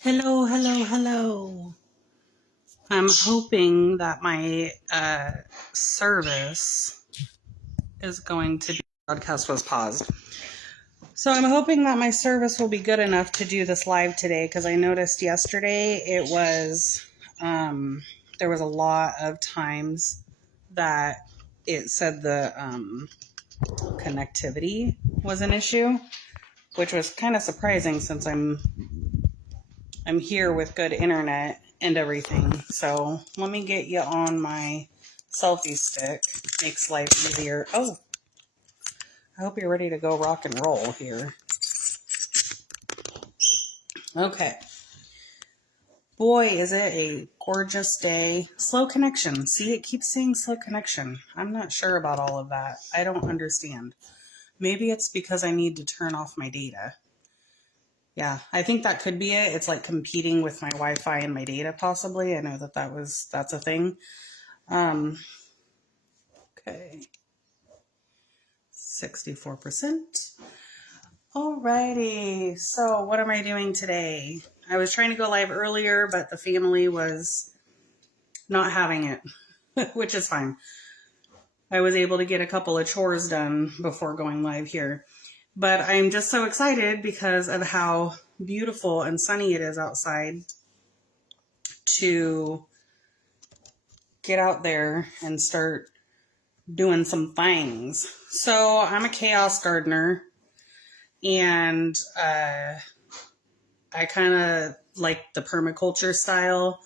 Hello, hello, hello. I'm hoping that my service is going to be. Broadcast was paused. So I'm hoping that my service will be good enough to do this live today because I noticed yesterday there was a lot of times that it said the connectivity was an issue, which was kind of surprising since I'm here with good internet and everything. So let me get you on my selfie stick. Makes life easier. Oh, I hope you're ready to go rock and roll here. Okay. Boy, is it a gorgeous day. Slow connection. See, it keeps saying slow connection. I'm not sure about all of that. I don't understand. Maybe it's because I need to turn off my data. Yeah, I think that could be it. It's like competing with my Wi-Fi and my data possibly. I know that's a thing. Okay. 64%. Alrighty. So what am I doing today? I was trying to go live earlier, but the family was not having it, which is fine. I was able to get a couple of chores done before going live here. But I'm just so excited because of how beautiful and sunny it is outside to get out there and start doing some things. So I'm a chaos gardener, and I kind of like the permaculture style,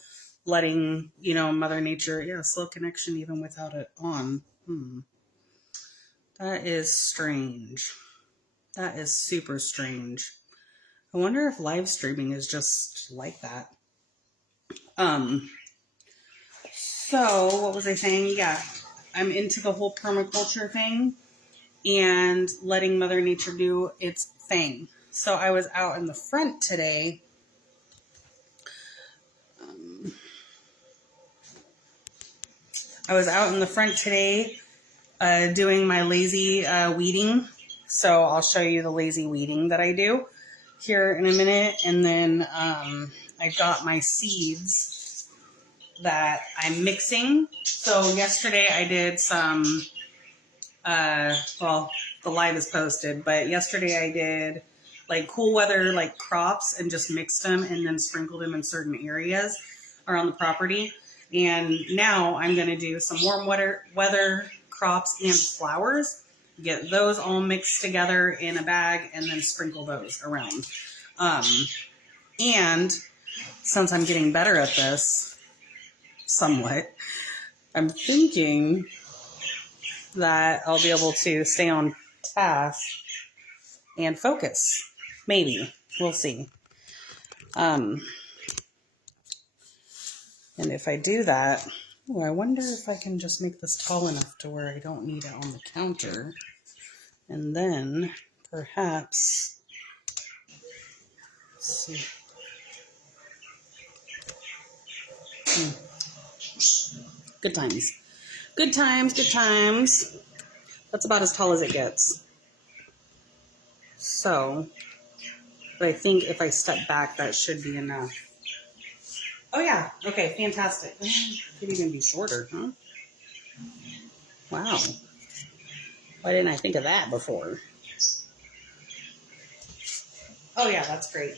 letting, Mother Nature, slow connection even without it on. That is strange. That is super strange. I wonder if live streaming is just like that. So what was I saying? Yeah, I'm into the whole permaculture thing and letting Mother Nature do its thing. So I was out in the front today. Doing my lazy weeding. So I'll show you the lazy weeding that I do here in a minute. And then I got my seeds that I'm mixing. So yesterday I did some, the live is posted, but yesterday I did like cool weather, like crops, and just mixed them and then sprinkled them in certain areas around the property. And now I'm going to do some warm weather crops and flowers, get those all mixed together in a bag and then sprinkle those around. And since I'm getting better at this somewhat, I'm thinking that I'll be able to stay on task and focus. Maybe. We'll see. And if I do that, I wonder if I can just make this tall enough to where I don't need it on the counter. And then perhaps, let's see. Good times. Good times, good times. That's about as tall as it gets. So, but I think if I step back, that should be enough. Oh yeah, okay, fantastic. Could even be shorter, huh? Wow. Why didn't I think of that before? Oh yeah, that's great.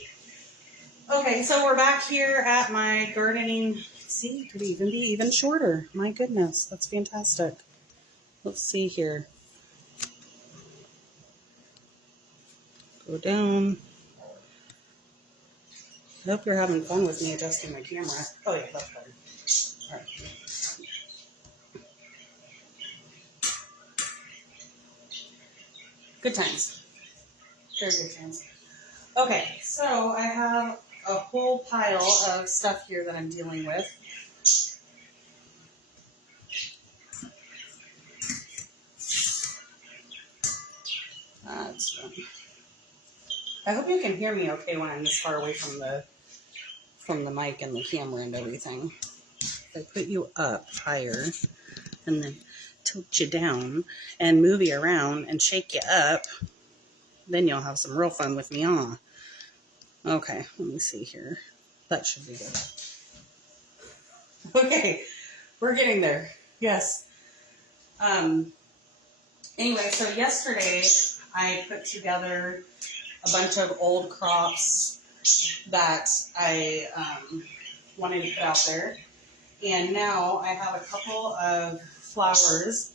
Okay, so we're back here at my gardening. See, it could even be even shorter. My goodness, that's fantastic. Let's see here. Go down. I hope you're having fun with me adjusting my camera. Oh yeah, that's better. All right. Good times. Very good times. Okay, so I have a whole pile of stuff here that I'm dealing with. That's fun. I hope you can hear me okay when I'm this far away from the mic and the camera and everything. If I put you up higher and then tilt you down and move you around and shake you up, then you'll have some real fun with me, huh? Okay, let me see here. That should be good. Okay, we're getting there. Yes. Anyway, so yesterday I put together a bunch of old crops that I wanted to put out there. And now I have a couple of flowers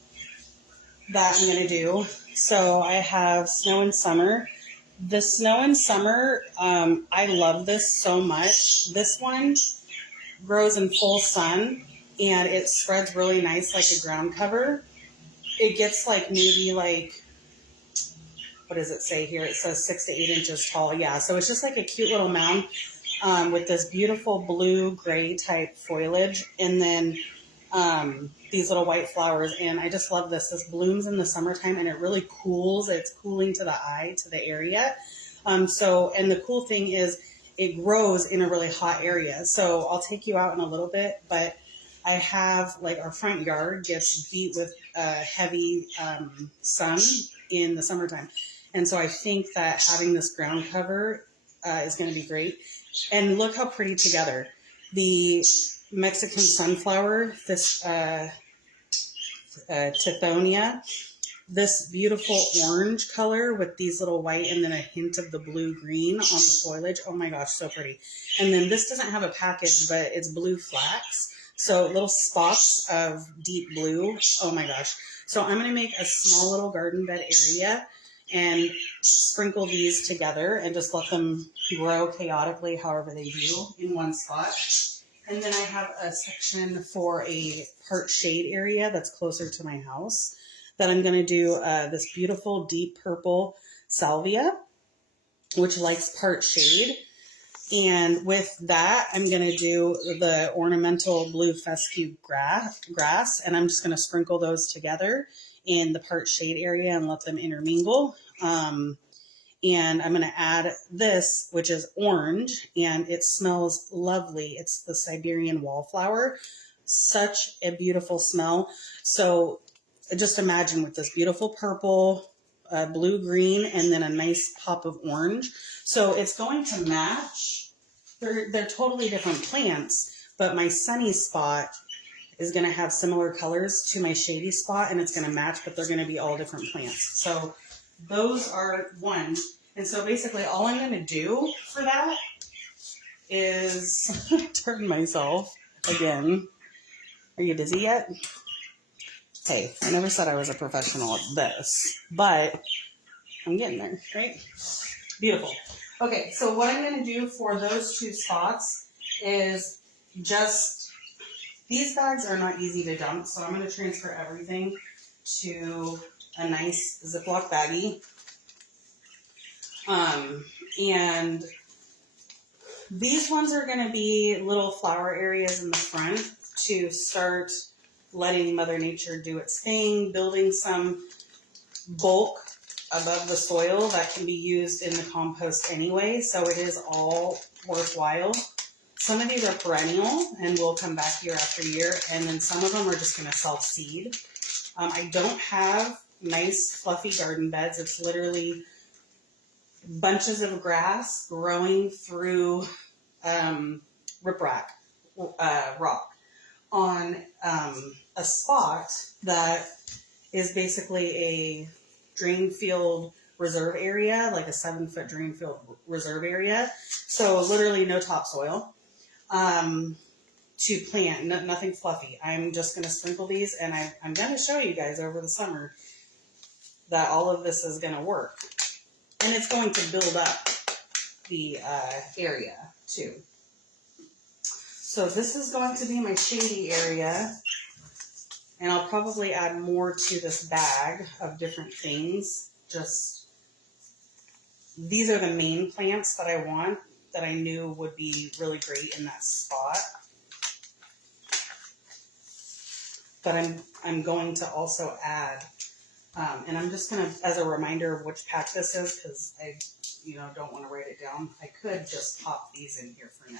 that I'm going to do. So I have Snow and Summer. The Snow and Summer, I love this so much. This one grows in full sun and it spreads really nice like a ground cover. It gets like maybe like, what does it say here? It says 6 to 8 inches tall. Yeah, so it's just like a cute little mound with this beautiful blue-gray type foliage. And then these little white flowers, and I just love this. This blooms in the summertime, and it really cools. It's cooling to the eye, to the area. And the cool thing is it grows in a really hot area. So I'll take you out in a little bit, but I have, like, our front yard gets beat with heavy sun in the summertime. And so I think that having this ground cover is going to be great. And look how pretty together. The Mexican sunflower, this Tithonia, this beautiful orange color with these little white and then a hint of the blue-green on the foliage. Oh my gosh, so pretty. And then this doesn't have a package, but it's blue flax. So little spots of deep blue. Oh my gosh. So I'm going to make a small little garden bed area and sprinkle these together and just let them grow chaotically however they do in one spot. And then I have a section for a part shade area that's closer to my house that I'm going to do this beautiful deep purple salvia, which likes part shade. And with that, I'm going to do the ornamental blue fescue grass, and I'm just going to sprinkle those together in the part shade area and let them intermingle. And I'm going to add this, which is orange, and it smells lovely. It's the Siberian wallflower. Such a beautiful smell. So just imagine with this beautiful purple, blue-green, and then a nice pop of orange. So it's going to match. They're totally different plants, but my sunny spot is going to have similar colors to my shady spot, and it's going to match, but they're going to be all different plants. So those are one. And so basically all I'm going to do for that is turn myself again. Are you busy yet? Hey, I never said I was a professional at this, but I'm getting there, right? Beautiful. Okay, so what I'm going to do for those two spots is just, these bags are not easy to dump, so I'm going to transfer everything to a nice Ziploc baggie. And these ones are going to be little flower areas in the front to start letting Mother Nature do its thing, building some bulk above the soil that can be used in the compost anyway, so it is all worthwhile. Some of these are perennial and will come back year after year, and then some of them are just going to self-seed. I don't have nice fluffy garden beds. It's literally bunches of grass growing through riprap rock on a spot that is basically a drain field reserve area, like a 7-foot drain field reserve area. So literally no topsoil to plant, nothing fluffy. I'm just going to sprinkle these, and I'm going to show you guys over the summer that all of this is going to work. And it's going to build up the area too. So this is going to be my shady area. And I'll probably add more to this bag of different things. Just, these are the main plants that I want, that I knew would be really great in that spot. But I'm going to also add, and I'm just going to, as a reminder of which pack this is, because I don't want to write it down. I could just pop these in here for now,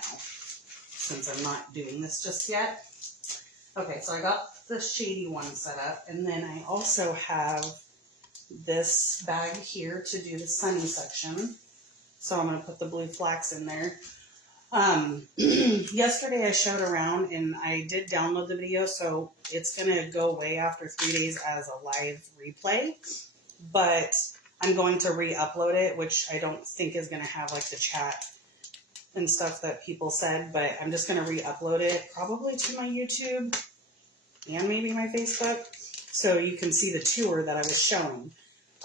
since I'm not doing this just yet. Okay, so I got the shady one set up, and then I also have this bag here to do the sunny section. So I'm going to put the blue flax in there. Yesterday I showed around and I did download the video, so it's going to go away after 3 days as a live replay, but I'm going to re-upload it, which I don't think is going to have like the chat and stuff that people said, but I'm just going to re-upload it probably to my YouTube and maybe my Facebook, so you can see the tour that I was showing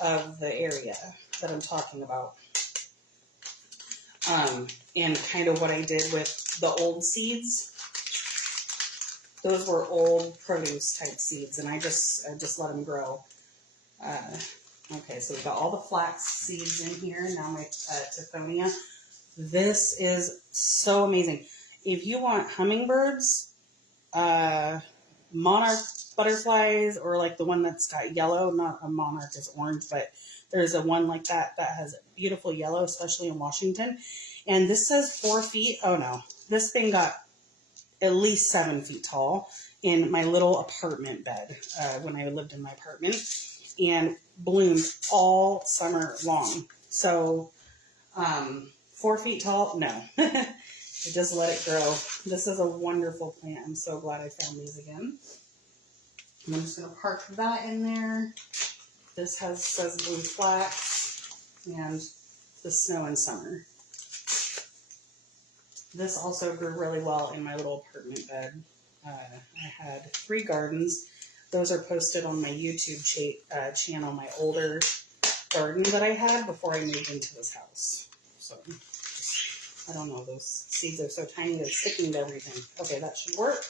of the area that I'm talking about. And kind of what I did with the old seeds. Those were old produce type seeds, and I just let them grow. Okay, so we've got all the flax seeds in here. Now my Tithonia. This is so amazing. If you want hummingbirds, monarch butterflies, or like the one that's got yellow, not a monarch is orange, but there's a one like that that has beautiful yellow, especially in Washington. And this says 4 feet. Oh no, this thing got at least 7 feet tall in my little apartment bed when I lived in my apartment, and bloomed all summer long. So 4 feet tall, no. I just let it grow. This is a wonderful plant. I'm so glad I found these again. I'm just going to park that in there. This says blue flax and the snow and summer. This also grew really well in my little apartment bed. I had 3 gardens. Those are posted on my YouTube channel, my older garden that I had before I moved into this house. So, I don't know, those seeds are so tiny they're sticking to everything. Okay, that should work.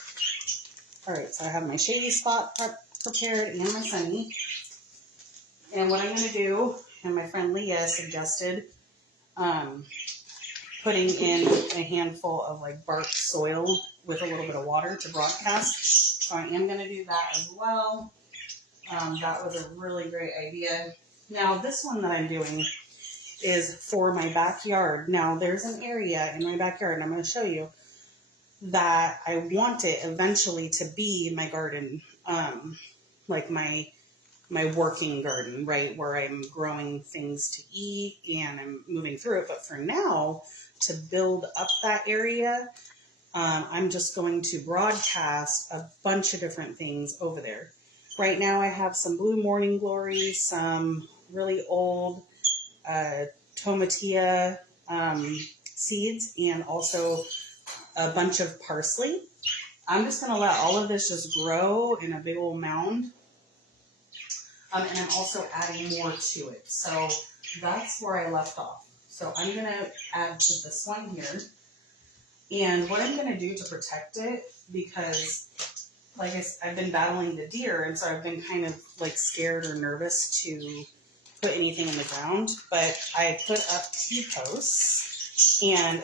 Alright, so I have my shady spot prepared and my sunny. And what I'm going to do, and my friend Leah suggested, putting in a handful of like bark soil with a little bit of water to broadcast. So I am going to do that as well. That was a really great idea. Now this one that I'm doing is for my backyard. Now there's an area in my backyard, and I'm going to show you, that I want it eventually to be my garden, like my working garden, right, where I'm growing things to eat and I'm moving through it. But for now, to build up that area, I'm just going to broadcast a bunch of different things over there. Right now I have some blue morning glory, some really old tomatillo seeds, and also a bunch of parsley. I'm just going to let all of this just grow in a big old mound. And I'm also adding more to it. So that's where I left off. So I'm going to add to this one here. And what I'm going to do to protect it, because like I've been battling the deer, and so I've been kind of like scared or nervous to put anything in the ground. But I put up T-posts, and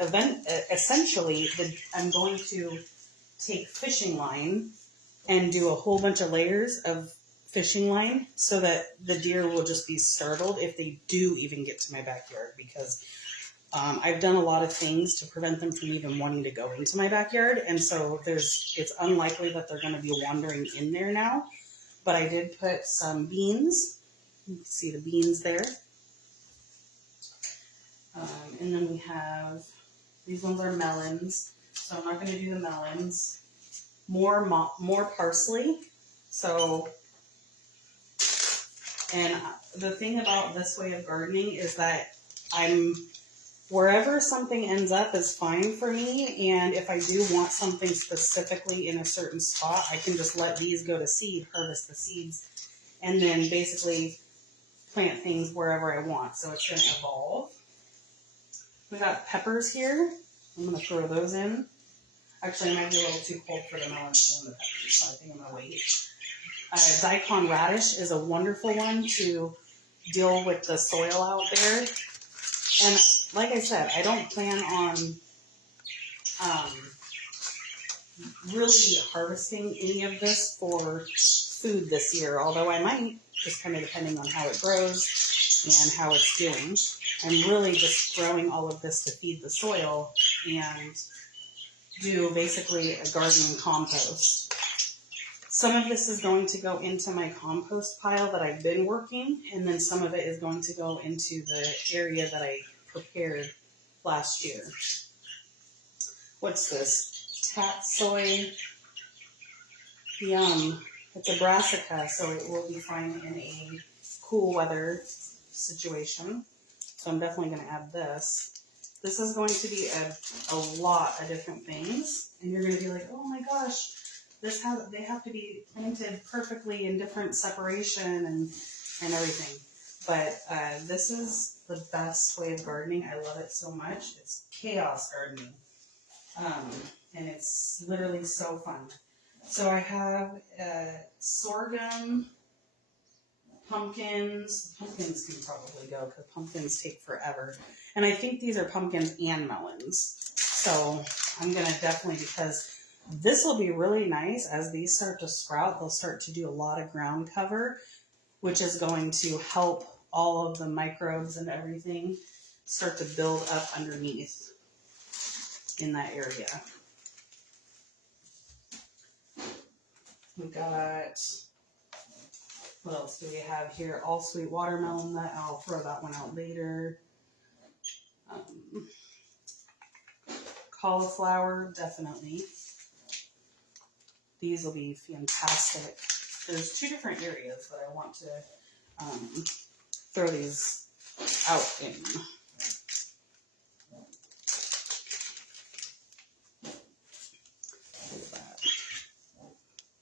essentially I'm going to take fishing line and do a whole bunch of layers of fishing line so that the deer will just be startled if they do even get to my backyard, because I've done a lot of things to prevent them from even wanting to go into my backyard, and so it's unlikely that they're going to be wandering in there now. But I did put some beans. You can see the beans there. And then we have, these ones are melons, so I'm not going to do the melons. More parsley. So, and the thing about this way of gardening is that wherever something ends up is fine for me, and if I do want something specifically in a certain spot, I can just let these go to seed, harvest the seeds, and then basically plant things wherever I want. So it's going to evolve. We got peppers here. I'm going to throw those in. Actually, it might be a little too cold for the melons and the peppers, so I think I'm going to wait. Daikon radish is a wonderful one to deal with the soil out there. And like I said, I don't plan on really harvesting any of this for food this year, although I might, just kind of depending on how it grows and how it's doing. I'm really just growing all of this to feed the soil and do basically a garden compost. Some of this is going to go into my compost pile that I've been working, and then some of it is going to go into the area that I prepared last year. What's this? Tatsoi. Yum. It's a brassica, so it will be fine in a cool weather situation. So I'm definitely going to add this. This is going to be a lot of different things, and you're going to be like, oh my gosh, they have to be planted perfectly in different separation and everything. But this is the best way of gardening. I love it so much. It's chaos gardening, and it's literally so fun. So I have sorghum, pumpkins. Pumpkins can probably go because pumpkins take forever. And I think these are pumpkins and melons. So I'm going to definitely, because this will be really nice as these start to sprout, they'll start to do a lot of ground cover, which is going to help all of the microbes and everything start to build up underneath in that area. We got, what else do we have here? All sweet watermelon. That I'll throw that one out later. Cauliflower, definitely. These will be fantastic. There's two different areas that I want to throw these out in.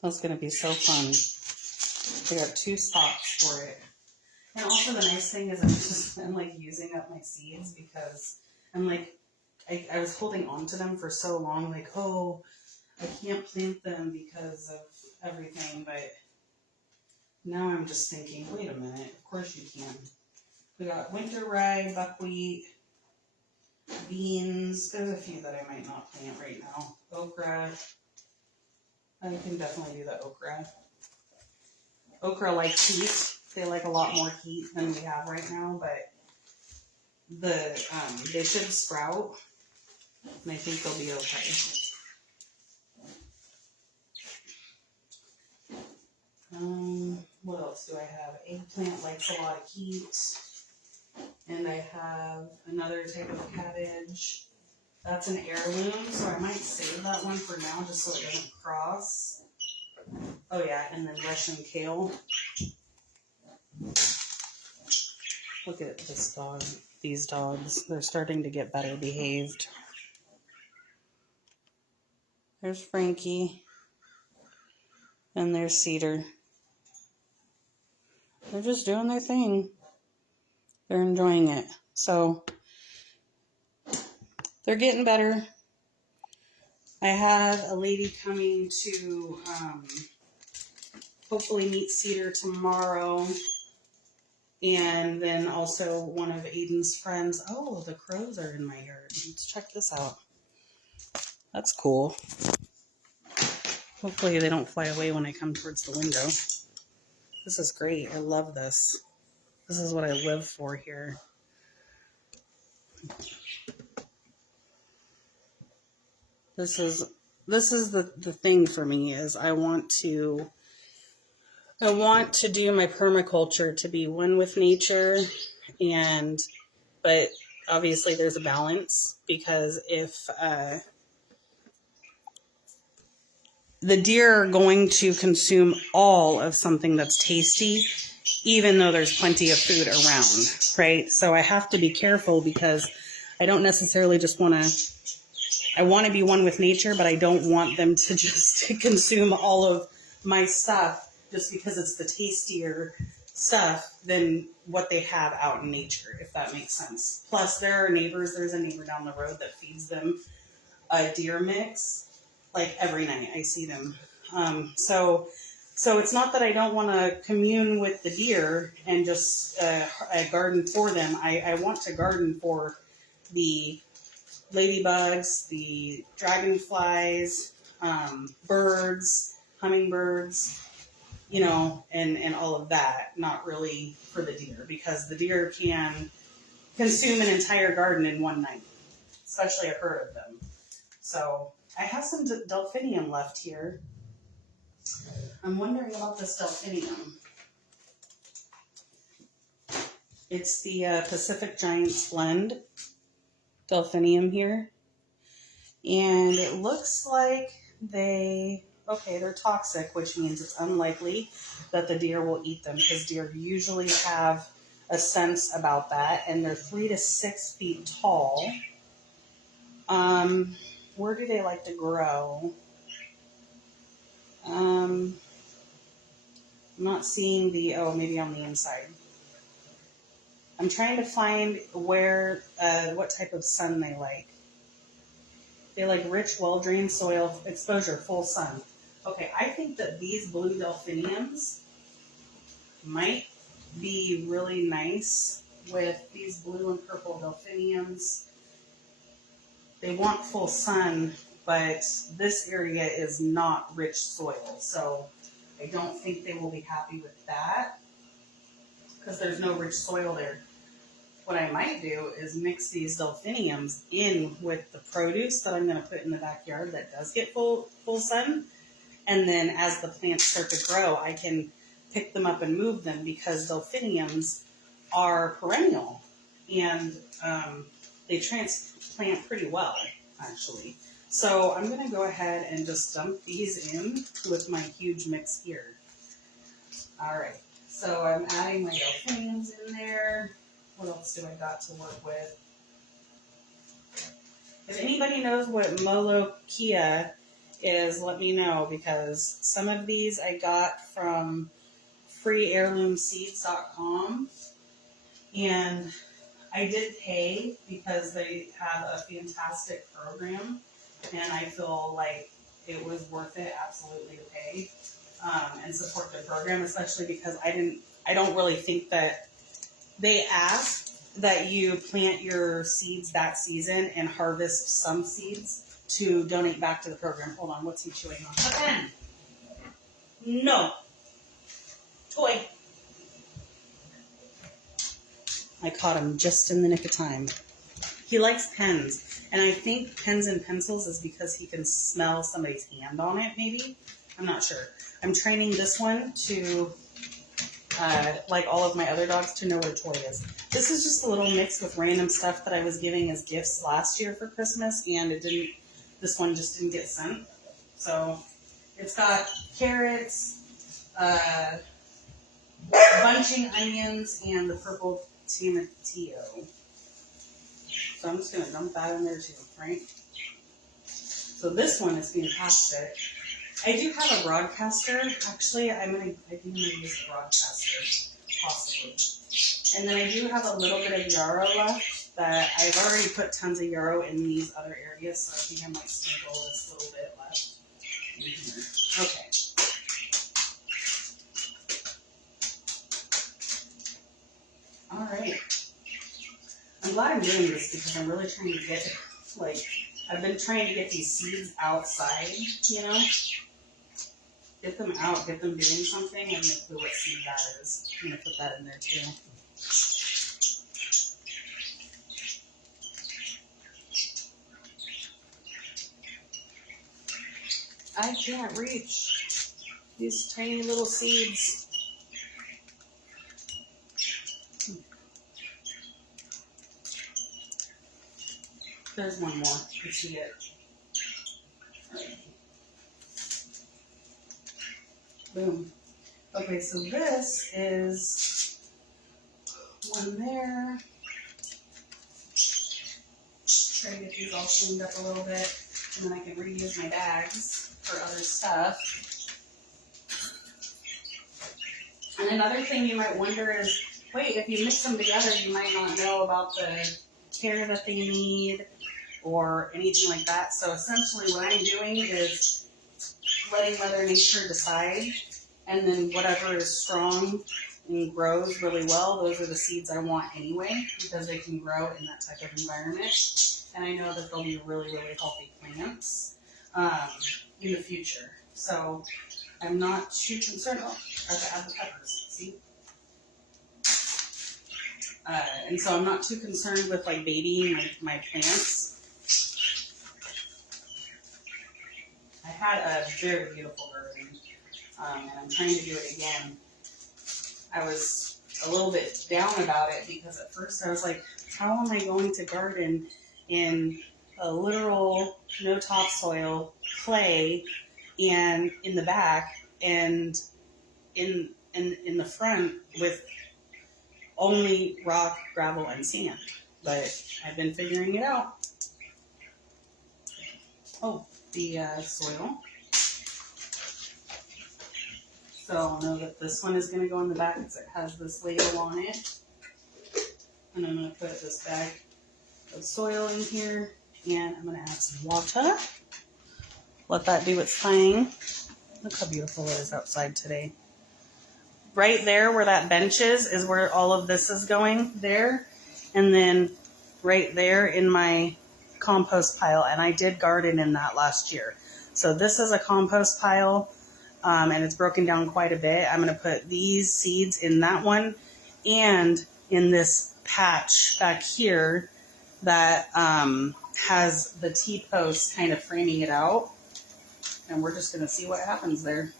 That's going to be so fun. I got 2 spots for it. And also the nice thing is I'm like using up my seeds because I'm like, I was holding on to them for so long, like, oh, I can't plant them because of everything, but now I'm just thinking, wait a minute, of course you can. We got winter rye, buckwheat, beans. There's a few that I might not plant right now. Okra. I can definitely do the okra. Okra like heat. They like a lot more heat than we have right now, but they should sprout, and I think they'll be okay. What else do I have? Eggplant likes a lot of heat, and I have another type of cabbage. That's an heirloom, so I might save that one for now just so it doesn't cross. Oh yeah, and then Russian kale. Look at this dog. These dogs, they're starting to get better behaved. There's Frankie. And there's Cedar. They're just doing their thing. They're enjoying it. So they're getting better. I have a lady coming to hopefully meet Cedar tomorrow. And then also one of Aiden's friends. Oh, the crows are in my yard. Let's check this out. That's cool. Hopefully they don't fly away when I come towards the window. This is great. I love this. This is what I live for here. This is the thing for me is I want to do my permaculture to be one with nature, but obviously there's a balance, because if the deer are going to consume all of something that's tasty, even though there's plenty of food around, right? So I have to be careful, because I don't necessarily just I want to be one with nature, but I don't want them to just consume all of my stuff just because it's the tastier stuff than what they have out in nature, if that makes sense. Plus, there's a neighbor down the road that feeds them a deer mix, like every night I see them. So it's not that I don't want to commune with the deer and just garden for them. I want to garden for the ladybugs, the dragonflies, birds, hummingbirds, and all of that, not really for the deer, because the deer can consume an entire garden in one night, especially a herd of them. So I have some delphinium left here. I'm wondering about this delphinium. It's the Pacific Giants blend delphinium here. And it looks like they're toxic, which means it's unlikely that the deer will eat them, because deer usually have a sense about that, and they're 3 to 6 feet tall. Where do they like to grow? I'm not seeing maybe on the inside. I'm trying to find what type of sun they like. They like rich, well-drained soil, exposure, full sun. Okay, I think that these blue delphiniums might be really nice with these blue and purple delphiniums. They want full sun, but this area is not rich soil, so I don't think they will be happy with that because there's no rich soil there. What I might do is mix these delphiniums in with the produce that I'm going to put in the backyard that does get full sun. And then as the plants start to grow, I can pick them up and move them, because delphiniums are perennial and they transplant pretty well, actually. So I'm going to go ahead and just dump these in with my huge mix here. All right, so I'm adding my delphiniums in there. What else do I got to work with? If anybody knows what Molokia is, let me know, because some of these I got from freeheirloomseeds.com, and I did pay because they have a fantastic program, and I feel like it was worth it absolutely to pay and support their program, especially because I don't really think that they ask that you plant your seeds that season and harvest some seeds to donate back to the program. Hold on, what's he chewing on? A pen. No. Toy. I caught him just in the nick of time. He likes pens, and I think pens and pencils is because he can smell somebody's hand on it, maybe. I'm not sure. I'm training this one to, like all of my other dogs, to know where toy is. This is just a little mix with random stuff that I was giving as gifts last year for Christmas, and this one just didn't get sent. So it's got carrots, bunching onions, and the purple tomatillo. So I'm just going to dump that in there too, right? So this one is fantastic. I do have a broadcaster. Actually, I think I'm going to use the broadcaster, possibly. And then I do have a little bit of yarrow left that I've already put tons of yarrow in these other areas, so I think I might sprinkle this little bit left in here. Okay. All right. I'm glad I'm doing this because I'm really trying to get, I've been trying to get these seeds outside, Get them out, get them doing something, and make clue what seed that is. I'm going to put that in there too. I can't reach these tiny little seeds. There's one more. You see it. Boom. Okay, so this is one there. Try to get these all cleaned up a little bit, and then I can reuse my bags for other stuff. And another thing you might wonder is, wait, if you mix them together, you might not know about the care that they need or anything like that. So essentially what I'm doing is letting Mother Nature decide, and then whatever is strong and grows really well, those are the seeds I want anyway, because they can grow in that type of environment. And I know that they'll be really, really healthy plants in the future. So I'm not too concerned. Oh, I have to add the peppers, see? And so I'm not too concerned with babying my plants. I had a very beautiful garden, and I'm trying to do it again. I was a little bit down about it because at first I was like, how am I going to garden in a literal no topsoil clay and in the back and in the front with only rock, gravel, and sand. But I've been figuring it out. Oh, the soil. So I'll know that this one is going to go in the back because it has this label on it. And I'm going to put this bag of soil in here. And I'm going to add some water. Let that do its thing. Look how beautiful it is outside today. Right there where that bench is where all of this is going there. And then right there in my compost pile. And I did garden in that last year. So this is a compost pile. And it's broken down quite a bit. I'm going to put these seeds in that one and in this patch back here that has the T-post kind of framing it out. And we're just going to see what happens there.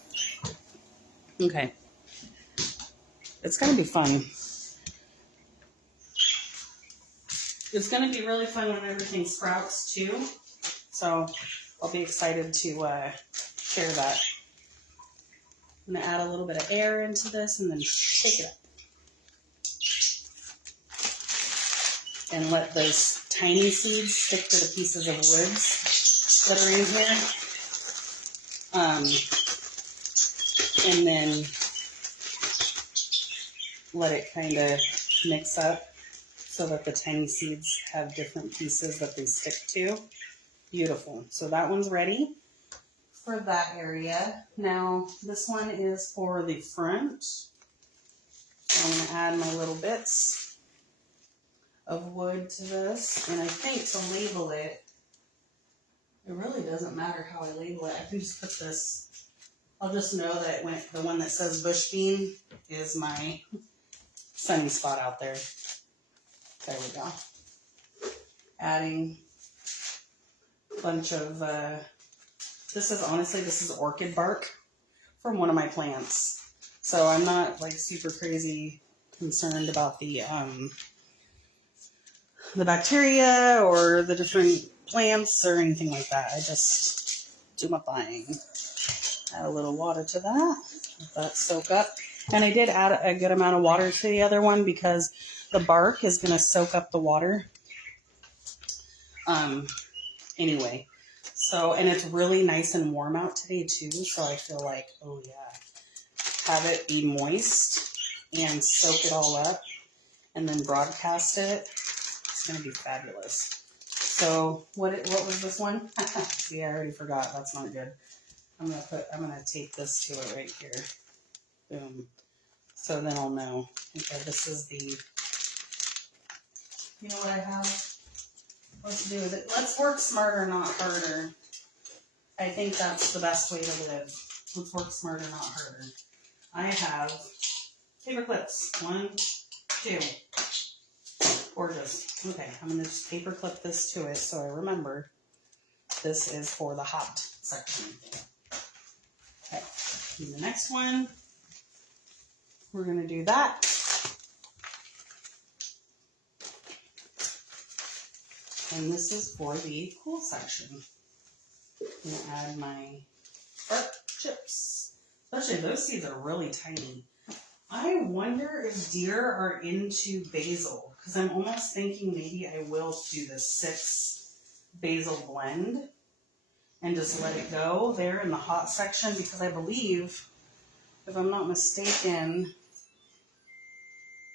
Okay. It's going to be fun. It's going to be really fun when everything sprouts too. So I'll be excited to share that. I'm going to add a little bit of air into this and then shake it up. And let those tiny seeds stick to the pieces of woods that are in here. And then let it kind of mix up so that the tiny seeds have different pieces that they stick to. Beautiful. So that one's ready for that area. Now this one is for the front. So I'm going to add my little bits of wood to this. And I think to label it, it really doesn't matter how I label it. I can just put this, I'll just know that the one that says bush bean is my sunny spot out there. There we go. Adding a bunch of, this is orchid bark from one of my plants. So I'm not like super crazy concerned about the bacteria or the different plants or anything like that. I just do my thing. Add a little water to that. Let that soak up. And I did add a good amount of water to the other one because the bark is going to soak up the water. Anyway, so, and it's really nice and warm out today too. So I feel like, oh yeah, have it be moist and soak it all up and then broadcast it. It's going to be fabulous. So what was this one? See, I already forgot. That's not good. I'm going to tape this to it right here. Boom. So then I'll know. Okay, this is the, you know what I have? Let's do it. Let's work smarter, not harder. I think that's the best way to live. Let's work smarter, not harder. I have paper clips. 1, 2. Gorgeous. Okay, I'm going to just paper clip this to it so I remember this is for the hot section. Okay, and the next one, we're going to do that. And this is for the cool section. I'm going to add my bark chips. Especially those seeds are really tiny. I wonder if deer are into basil. Because I'm almost thinking maybe I will do the 6 basil blend. And just let it go there in the hot section. Because I believe, if I'm not mistaken,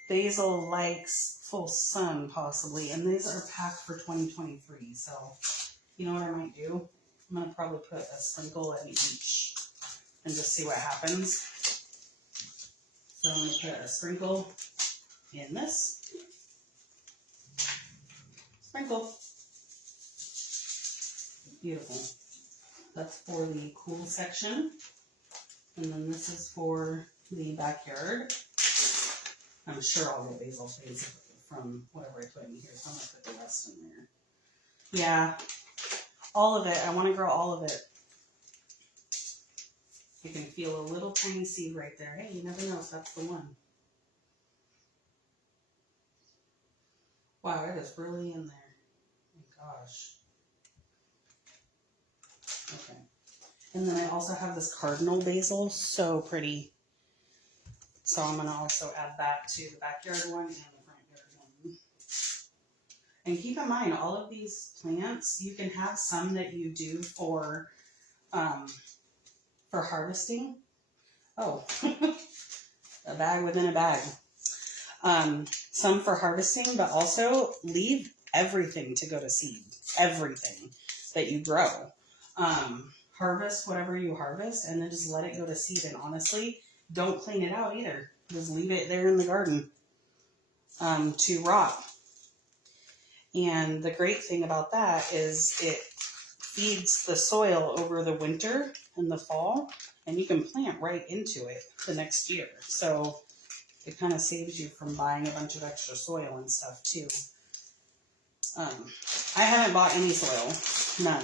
basil likes full sun possibly, and these are packed for 2023. So you know what I might do? I'm going to probably put a sprinkle in each and just see what happens. So I'm going to put a sprinkle in this. Sprinkle. Beautiful. That's for the cool section. And then this is for the backyard. I'm sure I'll get basil phase from whatever I put in here, so I'm going to put the rest in there. Yeah, all of it. I want to grow all of it. You can feel a little tiny seed right there. Hey, you never know if that's the one. Wow, it is really in there. Oh my gosh. Okay. And then I also have this cardinal basil, so pretty. So I'm gonna also add that to the backyard one and the front yard one. And keep in mind, all of these plants, you can have some that you do for harvesting. Oh, a bag within a bag. Some for harvesting, but also leave everything to go to seed. Everything that you grow. Harvest whatever you harvest and then just let it go to seed. And honestly, don't clean it out either. Just leave it there in the garden to rot. And the great thing about that is it feeds the soil over the winter and the fall, and you can plant right into it the next year. So it kind of saves you from buying a bunch of extra soil and stuff too. I haven't bought any soil, none.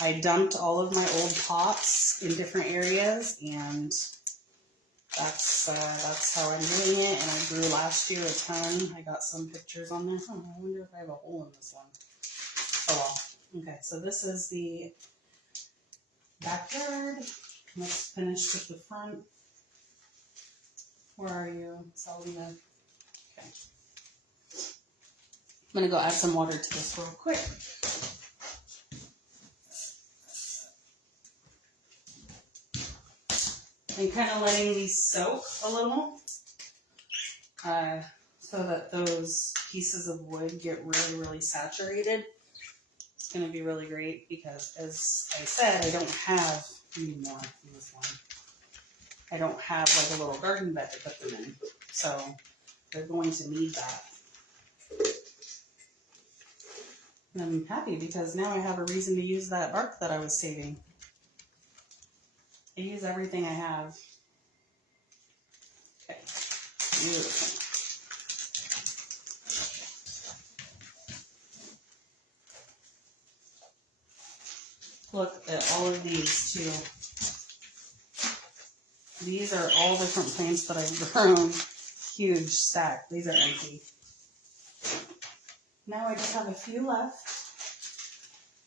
I dumped all of my old pots in different areas, and that's how I'm doing it. And I grew last year a ton. I got some pictures on there. Oh, I wonder if I have a hole in this one. Oh well. Okay, so this is the backyard. Let's finish with the front. Where are you, Selena? Okay. I'm gonna go add some water to this real quick. And kind of letting these soak a little so that those pieces of wood get really, really saturated. It's going to be really great because, as I said, I don't have any more in this one. I don't have like a little garden bed to put them in. So they're going to need that. And I'm happy because now I have a reason to use that bark that I was saving. I use everything I have. Okay, beautiful. Look at all of these too. These are all different plants that I've grown. Huge stack. These are empty. Now I just have a few left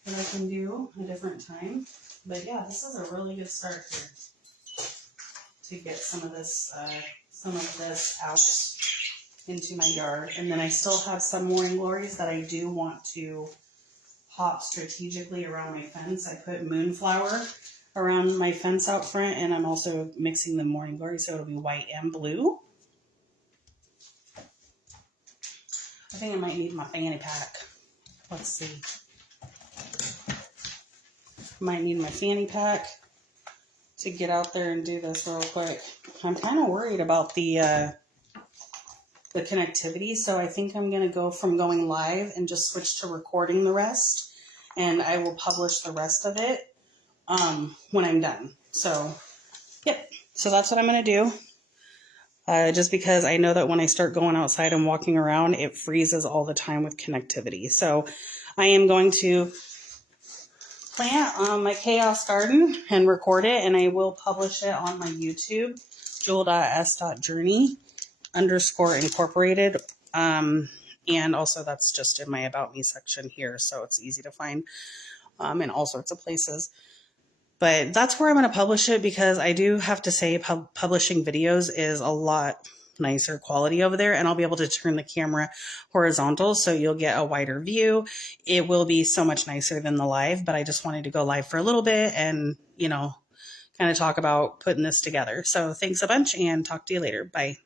that I can do a different time. But yeah, this is a really good start here to get some of this out into my yard. And then I still have some morning glories that I do want to pot strategically around my fence. I put moonflower around my fence out front, and I'm also mixing the morning glory so it'll be white and blue. I think I might need my fanny pack. Let's see. Might need my fanny pack to get out there and do this real quick. I'm kind of worried about the connectivity, so I think I'm going to go from going live and just switch to recording the rest, and I will publish the rest of it when I'm done. So, yep. So that's what I'm going to do. Just because I know that when I start going outside and walking around, it freezes all the time with connectivity. So I am going to plant my chaos garden and record it, and I will publish it on my YouTube, jewel.s.journey_incorporated. And also that's just in my About Me section here, so it's easy to find in all sorts of places. But that's where I'm going to publish it, because I do have to say publishing videos is a lot nicer quality over there, and I'll be able to turn the camera horizontal so you'll get a wider view. It will be so much nicer than the live, but I just wanted to go live for a little bit and, kind of talk about putting this together. So thanks a bunch, and talk to you later. Bye.